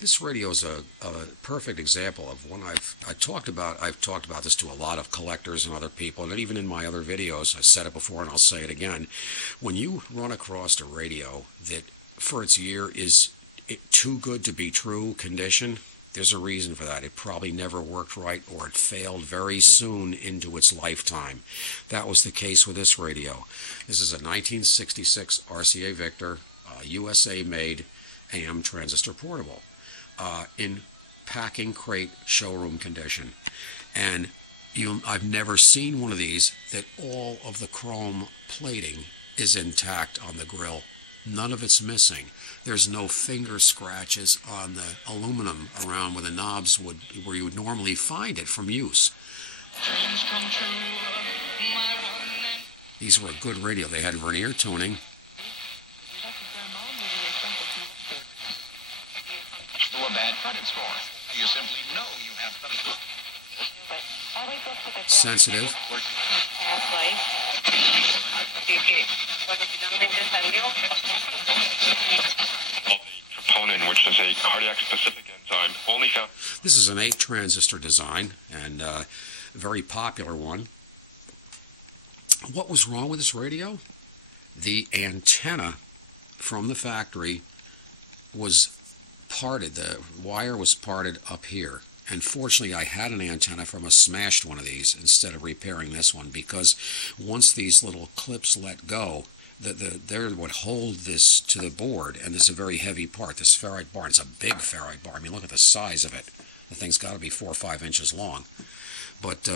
This radio is a perfect example of one I've talked about. I've talked about this to a lot of collectors and other people, and even in my other videos, I said it before and I'll say it again. When you run across a radio that for its year is too good to be true condition, there's a reason for that. It probably never worked right, or it failed very soon into its lifetime. That was the case with this radio. This is a 1966 RCA Victor, USA-made AM transistor portable, in packing crate showroom condition. And I've never seen one of these that all of the chrome plating is intact on the grill. None of it's missing. There's no finger scratches on the aluminum around where the knobs where you would normally find it from use. These were a good radio. They had vernier tuning. A bad credit score. You simply know you have sensitive. Troponin, which is a cardiac-specific enzyme, only found. This is an 8-transistor design, and a very popular one. What was wrong with this radio? The antenna from the factory was parted. The wire was parted up here. And fortunately, I had an antenna from a smashed one of these instead of repairing this one, because once these little clips let go, there would hold this to the board, and this is a very heavy part, this ferrite bar. It's a big ferrite bar. I mean, look at the size of it. The thing's got to be 4 or 5 inches long. But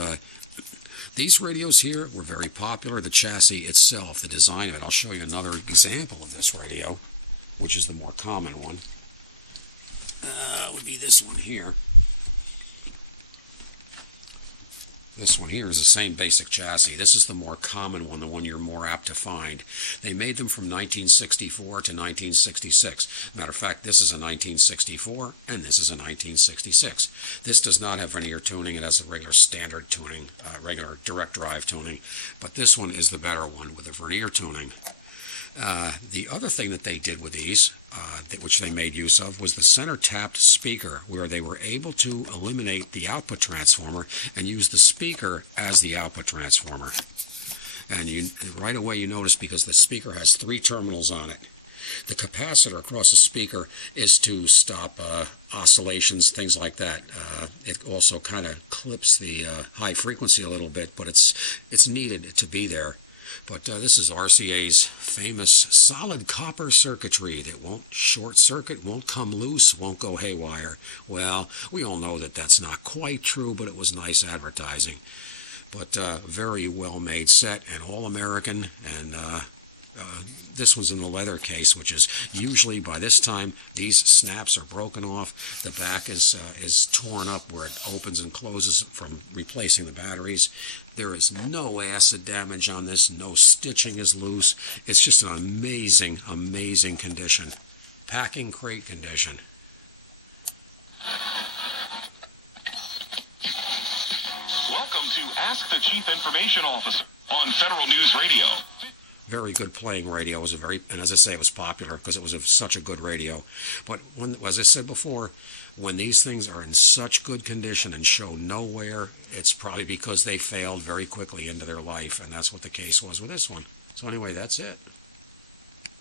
these radios here were very popular. The chassis itself, the design of it. I'll show you another example of this radio, which is the more common one. Would be this one here. This one here is the same basic chassis. This is the more common one, the one you're more apt to find. They made them from 1964 to 1966. Matter of fact, this is a 1964 and this is a 1966. This does not have vernier tuning. It has a regular standard tuning, regular direct drive tuning. But this one is the better one with the vernier tuning. The other thing that they did with these, which they made use of, was the center tapped speaker, where they were able to eliminate the output transformer and use the speaker as the output transformer. And right away you notice, because the speaker has 3 terminals on it. The capacitor across the speaker is to stop oscillations, things like that. It also kind of clips the high frequency a little bit, but it's needed to be there. But this is RCA's famous solid copper circuitry that won't short circuit, won't come loose, won't go haywire. Well, we all know that that's not quite true, but it was nice advertising. But very well-made set, and all-American, and this one's in the leather case, which is usually, by this time, these snaps are broken off. The back is torn up where it opens and closes from replacing the batteries. There is no acid damage on this. No stitching is loose. It's just an amazing, amazing condition. Packing crate condition. Welcome to Ask the Chief Information Officer on Federal News Radio. Very good playing radio. It was and as I say, it was popular because it was such a good radio. But as I said before, when these things are in such good condition and show no wear, it's probably because they failed very quickly into their life, and that's what the case was with this one. So anyway, that's it.